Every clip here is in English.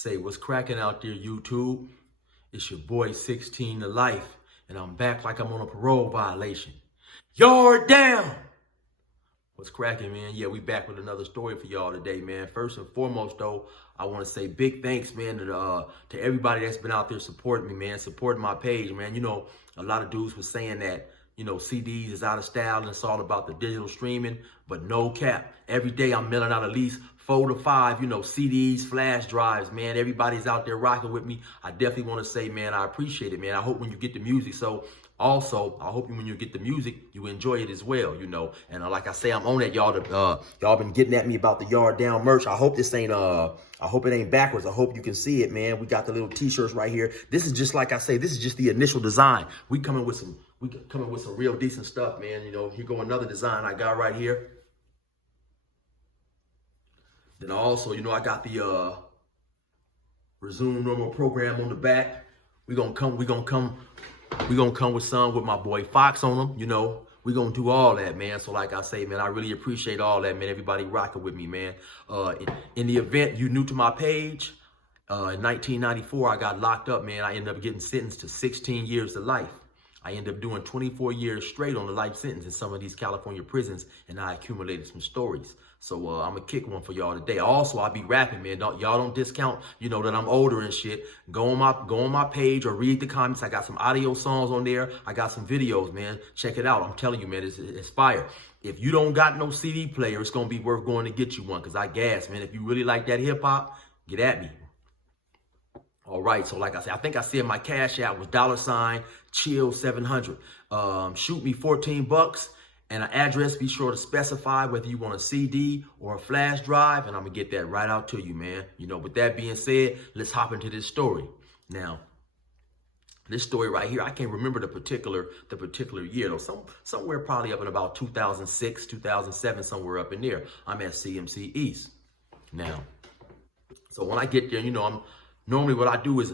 Say what's cracking out there, YouTube? It's your boy 16 to life, and I'm back like I'm on a parole violation. Yard down! What's cracking, man? Yeah, we back with another story for y'all today, man. First and foremost, though, I want to say big thanks, man, to everybody that's been out there supporting me, man, supporting my page, man. You know, a lot of dudes was saying that, you know, CDs is out of style and it's all about the digital streaming, but no cap. Every day I'm mailing out at least 4 to 5, CDs, flash drives, man. Everybody's out there rocking with me. I definitely want to say, man, I appreciate it, man. I hope when you get the music, also, I hope when you get the music, you enjoy it as well, And like I say, I'm on that, y'all. Y'all been getting at me about the Yard Down merch. I hope this ain't, I hope it ain't backwards. I hope you can see it, man. We got the little t-shirts right here. This is just, like I say, this is just the initial design. We coming with some real decent stuff, man. Here go another design I got right here. Then also, I got the resume normal program on the back. We gonna come with some with my boy Fox on them, We gonna do all that, man. So like I say, man, I really appreciate all that, man. Everybody rocking with me, man. In the event you new to my page, in 1994, I got locked up, man. I ended up getting sentenced to 16 years to life. I ended up doing 24 years straight on the life sentence in some of these California prisons, and I accumulated some stories. So I'm gonna kick one for y'all today. Also, I'll be rapping, man. Y'all don't discount, that I'm older and shit. Go on my page or read the comments. I got some audio songs on there. I got some videos, man. Check it out. I'm telling you, man, it's fire. If you don't got no CD player, it's gonna be worth going to get you one, because I gas, man. If you really like that hip hop, get at me. All right, so like I said, I think I said my cash app was $chill700. Shoot me $14 and an address. Be sure to specify whether you want a CD or a flash drive, and I'm gonna get that right out to you, man. With that being said, let's hop into this story. Now, this story right here, I can't remember the particular year, though. Somewhere probably up in about 2006, 2007, somewhere up in there. I'm at CMC East. Now, so when I get there, normally what I do is,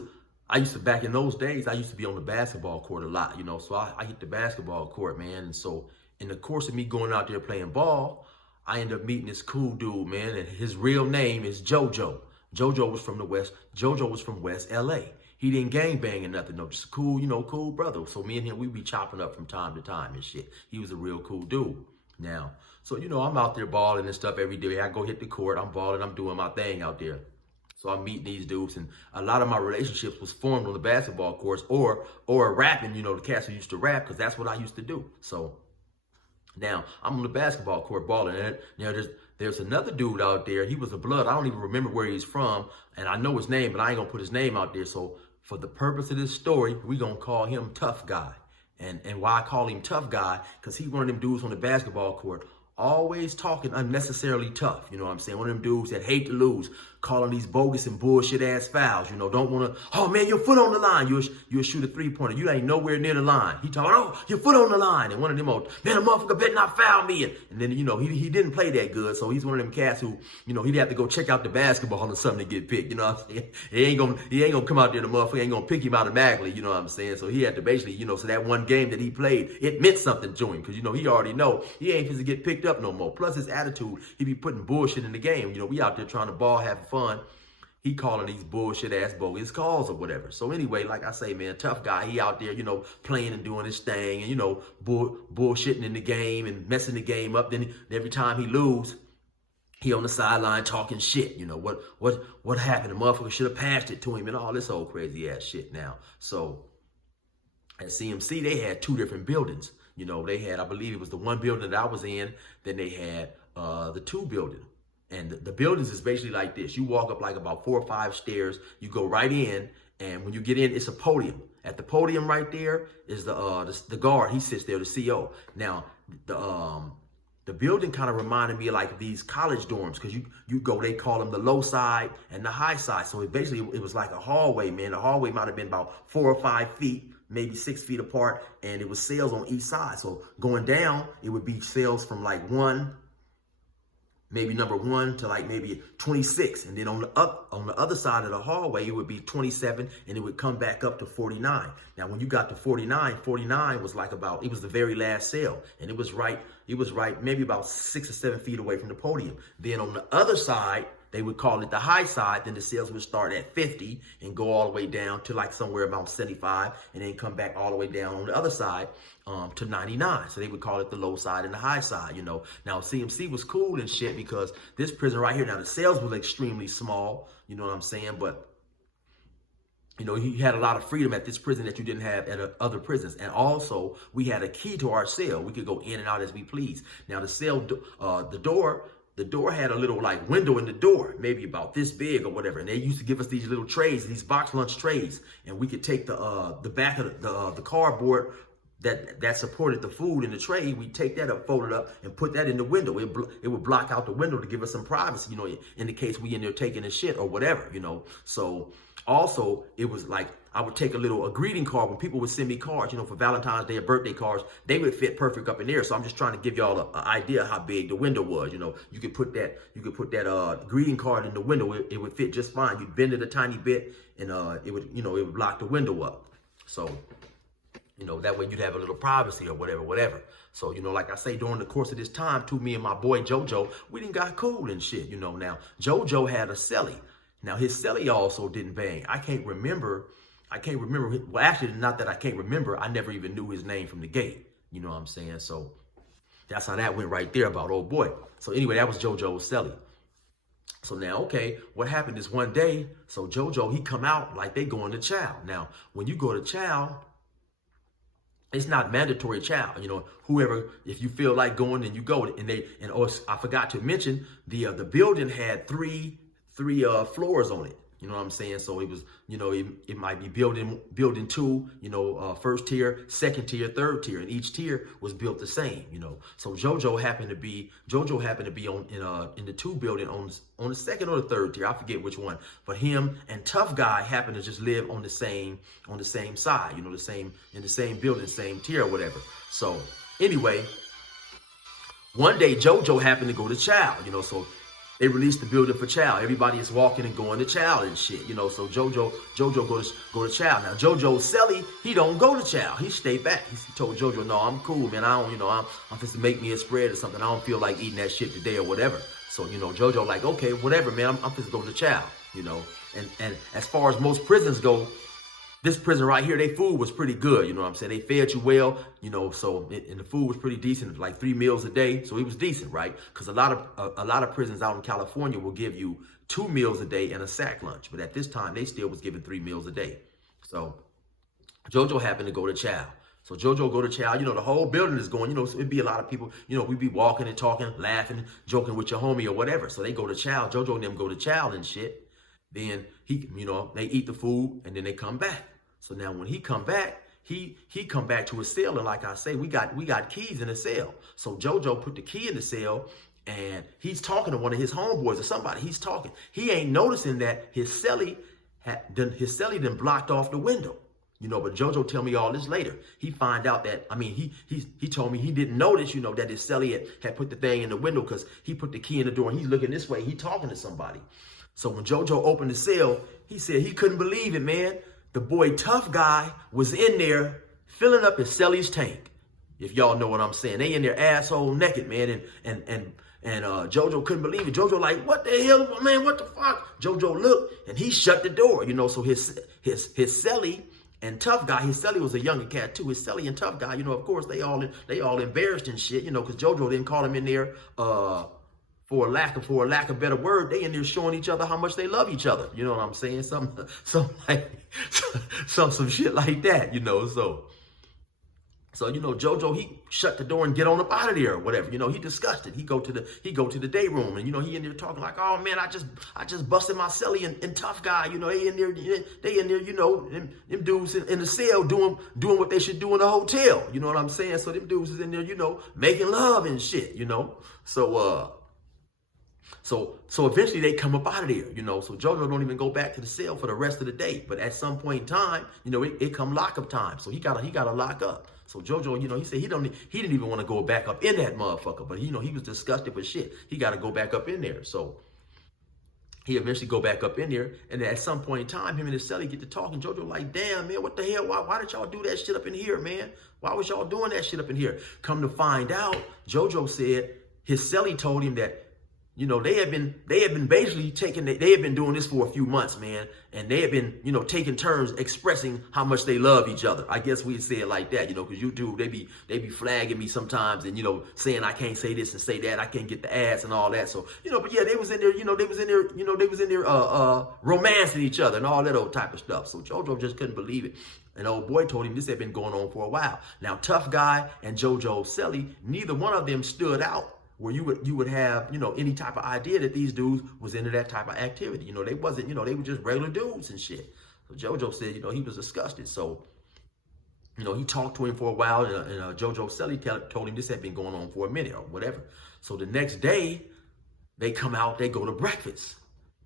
back in those days, I used to be on the basketball court a lot, so I hit the basketball court, man. And so in the course of me going out there playing ball, I ended up meeting this cool dude, man, and his real name is Jojo. Jojo was from West LA. He didn't gangbang or nothing, no, just a cool, cool brother. So me and him, we be chopping up from time to time and shit. He was a real cool dude. Now, so, I'm out there balling and stuff every day. I go hit the court, I'm balling, I'm doing my thing out there. So I'm meeting these dudes, and a lot of my relationships was formed on the basketball courts or rapping, the cats who used to rap, because that's what I used to do. So now I'm on the basketball court balling, and there's another dude out there. He was a blood. I don't even remember where he's from, and I know his name, but I ain't gonna put his name out there. So for the purpose of this story, we gonna call him Tough Guy. And why I call him Tough Guy, because he's one of them dudes on the basketball court, always talking unnecessarily tough, you know what I'm saying? One of them dudes that hate to lose, calling these bogus and bullshit ass fouls, don't want to, oh man, your foot on the line, you'll shoot a 3-pointer. You ain't nowhere near the line. He talking, oh, your foot on the line. And one of them, man, a motherfucker better not foul me. And then, he didn't play that good. So he's one of them cats who, he'd have to go check out the basketball or something to get picked, you know what I'm saying? He ain't gonna come out there, the motherfucker ain't gonna pick him automatically, you know what I'm saying? So he had to basically, so that one game that he played, it meant something to him, because, he already know he ain't supposed to get picked up no more. Plus his attitude, he be putting bullshit in the game. We out there trying to ball, having fun. He calling these bullshit ass bogus calls or whatever. So anyway, like I say, man, Tough Guy, he out there, playing and doing his thing and, bullshitting in the game and messing the game up. Then every time he lose, he on the sideline talking shit. What happened? The motherfucker should have passed it to him and all this old crazy ass shit now. So at CMC, they had 2 different buildings. They had, I believe it was the one building that I was in. Then they had the 2 building. And the buildings is basically like this. You walk up like about 4 or 5 stairs. You go right in, and when you get in, it's a podium. At the podium right there is the guard. He sits there, the CO. Now, the building kind of reminded me of like these college dorms, because you go, they call them the low side and the high side. So it was like a hallway, man. The hallway might have been about 4 or 5 feet, maybe 6 feet apart, and it was cells on each side. So going down, it would be cells from like maybe number 1 to like maybe 26. And then on the other side of the hallway, it would be 27, and it would come back up to 49. Now, when you got to 49 was like it was the very last cell. And it was right maybe about 6 or 7 feet away from the podium. Then on the other side, they would call it the high side. Then the sales would start at 50 and go all the way down to like somewhere about 75, and then come back all the way down on the other side to 99. So they would call it the low side and the high side, you know. Now CMC was cool and shit because this prison right here, now the sales was extremely small, you know what I'm saying? But you know, he had a lot of freedom at this prison that you didn't have at other prisons. And also, we had a key to our cell. We could go in and out as we please. Now, the cell, the door had a little like window in the door, maybe about this big or whatever. And they used to give us these little trays, these box lunch trays, and we could take the back of the cardboard that supported the food in the tray. We take that up, fold it up, and put that in the window. It would block out the window to give us some privacy, you know, in the case we in there taking a shit or whatever, you know. So also, it was like I would take a greeting card when people would send me cards, you know, for Valentine's Day or birthday cards. They would fit perfect up in there. So I'm just trying to give y'all an idea how big the window was. You know, you could put that greeting card in the window. It would fit just fine. You'd bend it a tiny bit, and it would block the window up. So, you know, that way you'd have a little privacy or whatever. So, you know, like I say, during the course of this time, too, me and my boy Jojo, we done got cool and shit, you know. Now, Jojo had a celly. Now, his celly also didn't bang. I can't remember. Well, actually, not that I can't remember. I never even knew his name from the gate. You know what I'm saying? So that's how that went right there about old boy. So anyway, that was Jojo's celly. So now, okay, what happened is one day, so Jojo, he come out like they going to Chow. Now, when you go to Chow, it's not mandatory Chow. You know, whoever, if you feel like going, then you go. And I forgot to mention, the building had three floors on it. You know what I'm saying? So it was, you know, it might be building 2, you know, first tier, second tier, third tier, and each tier was built the same, you know. So Jojo happened to be on in the 2 building on the second or the third tier. I forget which one. But him and Tough Guy happened to just live on the same side, you know, in the same building, same tier or whatever. So anyway, one day Jojo happened to go to Chow, you know, so they released the building for Chow. Everybody is walking and going to Chow and shit, you know. So Jojo go to Chow. Now Jojo's celly, he don't go to Chow. He stay back. He told Jojo, no, I'm cool, man. I don't, you know, I'm just to make me a spread or something. I don't feel like eating that shit today or whatever. So, you know, Jojo like, okay, whatever, man. I'm just going to Chow, you know. And as far as most prisons go, this prison right here, their food was pretty good, you know what I'm saying? They fed you well, you know, so, and the food was pretty decent, like 3 meals a day, so it was decent, right? Because a lot of prisons out in California will give you 2 meals a day and a sack lunch, but at this time, they still was giving 3 meals a day. So, Jojo happened to go to Chow. So Jojo go to Chow, you know, the whole building is going, you know, so it'd be a lot of people, you know, we'd be walking and talking, laughing, joking with your homie or whatever. So they go to Chow, Jojo and them go to Chow and shit. Then you know, they eat the food and then they come back. So now when he come back, he come back to his cell, and like I say, we got keys in the cell. So Jojo put the key in the cell, and he's talking to one of his homeboys or somebody. He's talking. He ain't noticing that his celly done blocked off the window. You know, but Jojo tell me all this later. He find out that, I mean, he told me he didn't notice, you know, that his celly had put the thing in the window because he put the key in the door and he's looking this way. He talking to somebody. So when Jojo opened the cell, he said he couldn't believe it, man. The boy Tough Guy was in there filling up his celly's tank. If y'all know what I'm saying. They in there asshole naked, man. And Jojo couldn't believe it. Jojo like, what the hell, man, what the fuck? Jojo looked and he shut the door, you know, so his celly and Tough Guy, his celly was a younger cat too. His celly and Tough Guy, you know, of course they all embarrassed and shit, you know, because Jojo didn't call him in there for a lack of better word. They in there showing each other how much they love each other. You know what I'm saying? Some shit like that, you know. So you know, Jojo, he shut the door and get on up out of there or whatever. You know, he disgusted. He go to the day room, and you know, he in there talking like, oh man, I just busted my celly and Tough Guy. You know, they in there, you know, them dudes in the cell doing what they should do in a hotel. You know what I'm saying? So them dudes is in there, you know, making love and shit. You know, So eventually they come up out of there, you know. So Jojo don't even go back to the cell for the rest of the day. But at some point in time, you know, it come lockup time. So he gotta lock up. So Jojo, you know, he said he didn't even want to go back up in that motherfucker. But you know, he was disgusted with shit. He gotta go back up in there. So he eventually go back up in there, and at some point in time, him and his celly get to talking. Jojo like, damn, man, what the hell? Why did y'all do that shit up in here, man? Why was y'all doing that shit up in here? Come to find out, Jojo said his celly told him that you know, they had been basically they had been doing this for a few months, man, and they had been, you know, taking turns expressing how much they love each other. I guess we'd say it like that, you know, because YouTube, they be flagging me sometimes and, you know, saying I can't say this and say that, I can't get the ads and all that. So, you know, but yeah, they was in there, you know, they was in there romancing each other and all that old type of stuff. So Jojo just couldn't believe it. And old boy told him this had been going on for a while. Now, Tough Guy and Jojo Celly, neither one of them stood out where you would have, you know, any type of idea that these dudes was into that type of activity. You know, they wasn't, you know, they were just regular dudes and shit. So Jojo said, you know, he was disgusted. So, you know, he talked to him for a while, and Jojo Celly told him this had been going on for a minute or whatever. So the next day, they come out, they go to breakfast.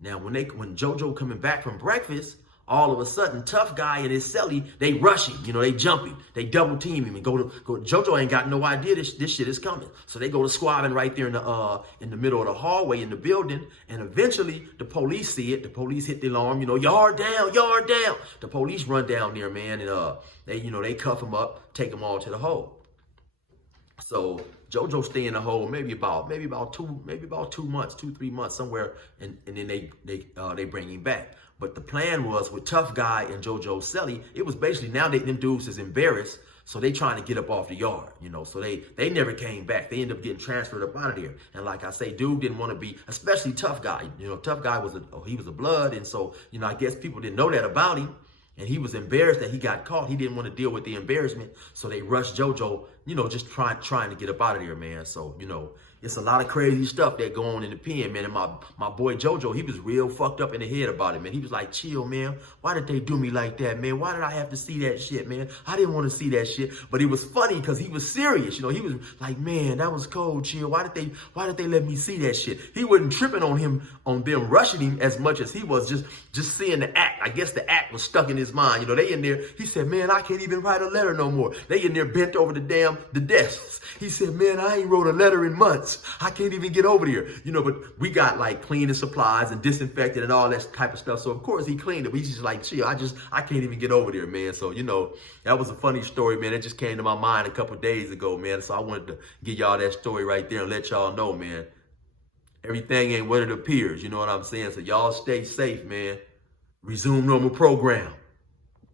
Now, when Jojo coming back from breakfast, all of a sudden, Tough Guy and his celly, they rush him, you know, they jump him, they double team him and go. Jojo ain't got no idea this shit is coming. So they go to squabbing right there in the middle of the hallway in the building, and eventually the police see it. The police hit the alarm, you know, yard down, yard down. The police run down there, man, and they cuff him up, take him all to the hole. So Jojo stay in the hole maybe about 2 months, 2-3 months somewhere, and then they bring him back. But the plan was with Tough Guy and Jojo Celly, it was basically now them dudes is embarrassed, so they trying to get up off the yard, you know. So they never came back. They ended up getting transferred up out of there. And like I say, dude didn't want to be, especially Tough Guy. You know, Tough Guy was a blood, and so, you know, I guess people didn't know that about him. And he was embarrassed that he got caught. He didn't want to deal with the embarrassment. So they rushed Jojo, you know, just trying to get up out of there, man. So, you know, it's a lot of crazy stuff that go on in the pen, man. And my boy Jojo, he was real fucked up in the head about it, man. He was like, chill, man. Why did they do me like that, man? Why did I have to see that shit, man? I didn't want to see that shit. But it was funny because he was serious. You know, he was like, man, that was cold, chill. Why did they let me see that shit? He wasn't tripping on them rushing him as much as he was just seeing the act. I guess the act was stuck in his mind. You know, they in there, he said, man, I can't even write a letter no more. They in there bent over the desks. He said, man, I ain't wrote a letter in months. I can't even get over there. You know, but we got like cleaning supplies and disinfectant and all that type of stuff. So of course he cleaned it. But he's just like, chill, I can't even get over there, man. So, you know, that was a funny story, man. It just came to my mind a couple of days ago, man. So I wanted to give y'all that story right there and let y'all know, man. Everything ain't what it appears. You know what I'm saying? So y'all stay safe, man. Resume normal program.